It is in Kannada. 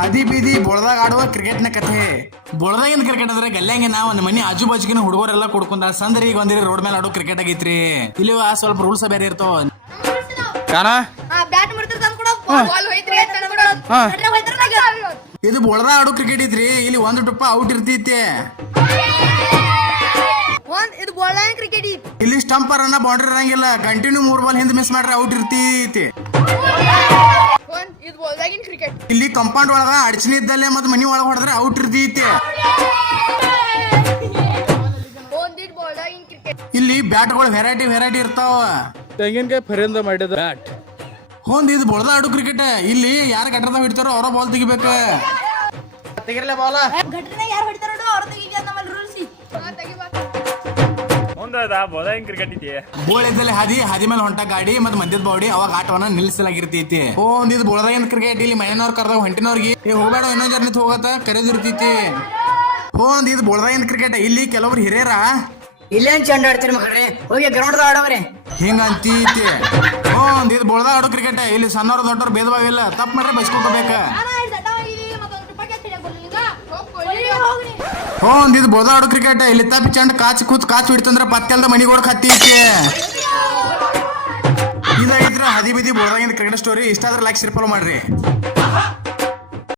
ಹಾದಿ ಬೀದಿ ಬೊಳದಾಗ ಆಡುವ ಕ್ರಿಕೆಟ್ನ ಕಥೆ. ಬೊಳದಾಗಿನ ಕ್ರಿಕೆಟ್ ಅಂದ್ರೆ ಗಲ್ಯಾಂಗೆ ನಾವು ಒಂದು ಮನಿ ಆಜು ಬಾಜುಗಿನ ಹುಡುಗರೆಲ್ಲ ಕುಡ್ಕೊಂಡ ಸಂದ್ರಿ ಈಗ ಒಂದಿರಿ ರೋಡ್ ಮೇಲೆ ಆಡೋ ಕ್ರಿಕೆಟ್ ಆಗೈತ್ರಿ. ಇಲ್ಲಿ ಸ್ವಲ್ಪ ರೂಲ್ಸ್ ಬೇರೆ ಇರ್ತಾವ. ಇದು ಬೊಳದಾಗ ಆಡೋ ಕ್ರಿಕೆಟ್ ಐತ್ರಿ. ಇಲ್ಲಿ ಒಂದು ಟುಪ್ಪ ಔಟ್ ಇರ್ತೈತಿ. ಇಲ್ಲಿ ಸ್ಟಂಪರ್ ಅನ್ನ ಬೌಂಡ್ರಿ ಇರಂಗಿಲ್ಲ. ಕಂಟಿನ್ಯೂ 3 ಬಾಲ್ ಹಿಂದೆ ಮಿಸ್ ಮಾಡ್ರೆ ಔಟ್ ಇರ್ತೈತಿ. ಇಲ್ಲಿ ಕಂಪೌಂಡ್ ಒಳಗ ಅಡಚಣೆ ಇದ್ದಲ್ಲೇ ಮತ್ ಮನಿ ಒಳಗ ಹೊಡೆದ್ರೆ ಔಟ್ ಇರ್ತೈತಿ. ಇಲ್ಲಿ ಬ್ಯಾಟ್ಗಳು ವೆರೈಟಿ ಇರ್ತಾವ. ತೆಂಗಿನಕಾಯಿ ಫರಿಂದ ಮಾಡಿದ ಬ್ಯಾಟ್. ಇದು ಬೊಳದ ಆಡು ಕ್ರಿಕೆಟ್. ಇಲ್ಲಿ ಯಾರು ಗಟ್ರದಾಗ ಹಿಡಿತಾರೋ ಅವರ ಬಾಲ್ ತೆಗಿಬೇಕು. ತೆಗಿರಲ್ಲ ಬಾಲ. ಬೋಳ್ ಇದ್ದಲ್ಲಿ ಹಾದಿ ಮೇಲೆ ಹೊಂಟ ಗಾಡಿ ಮತ್ ಮಧ್ಯದ ಬಾಡಿ ಅವಾಗ ಆಟವನ್ನ ನಿಲ್ಲಿಸಲಾಗಿರ್ತೈತಿ. ಇದು ಬೊಳದಾಗಿನ ಕ್ರಿಕೆಟ್. ಇಲ್ಲಿ ಮನೆಯವ್ರ ಕರ್ದಾಗ ಹೊಂಟಿನವ್ರಿಗೆ ಹೋಗ್ಬೇಡ ಇನ್ನೊಂದ್ ಜನ ಹೋಗತ್ತ ಕರೆದಿರ್ತೈತಿ. ಇದು ಬೊಳದಾಗಿನ ಕ್ರಿಕೆಟ್. ಇಲ್ಲಿ ಕೆಲವ್ರು ಹಿರಿಯರ ಇಲ್ಲೇನ್ ಚಂಡ ಆಡ್ತೀರಿ ಮಕ್ಕಳ್ರಿ, ಹೋಗಿ ಗ್ರೌಂಡ್ ಆಡವ್ರೆ ಹಿಂಗ ಅಂತೈತಿ. ಇದು ಬೊಳದಾಗ ಆಡೋ ಕ್ರಿಕೆಟ್. ಇಲ್ಲಿ ಸಣ್ಣವ್ರ ದೊಡ್ಡವ್ರು ಭೇದ ಭಾವ ಇಲ್ಲ. ತಪ್ಪು ಮಾಡ್ರೆ ಬೈಸ್ಕೊಬೇಕ. ಇದು ಬೊಳದಾಗ ಆಡೋ ಕ್ರಿಕೆಟ್. ಇಲ್ಲಿ ತಪ್ಪಿ ಚಂಡ್ ಕಾಚ್ ಹಿಡ್ತಂದ್ರ ಪತ್ತೆಲ್ದ ಮನಿಗೋಡ್ ಹತ್ತೈತಿ. ಇದಾಗಿದ್ರ ಹದಿ ಬಿದಿ ಬೊಳದಾಗಿನ ಕ್ರಿಕೆಟ್ ಸ್ಟೋರಿ. ಇಷ್ಟ ಆದ್ರೆ ಲೈಕ್ ಶೇರ್ ಫಾಲೋ ಮಾಡ್ರಿ.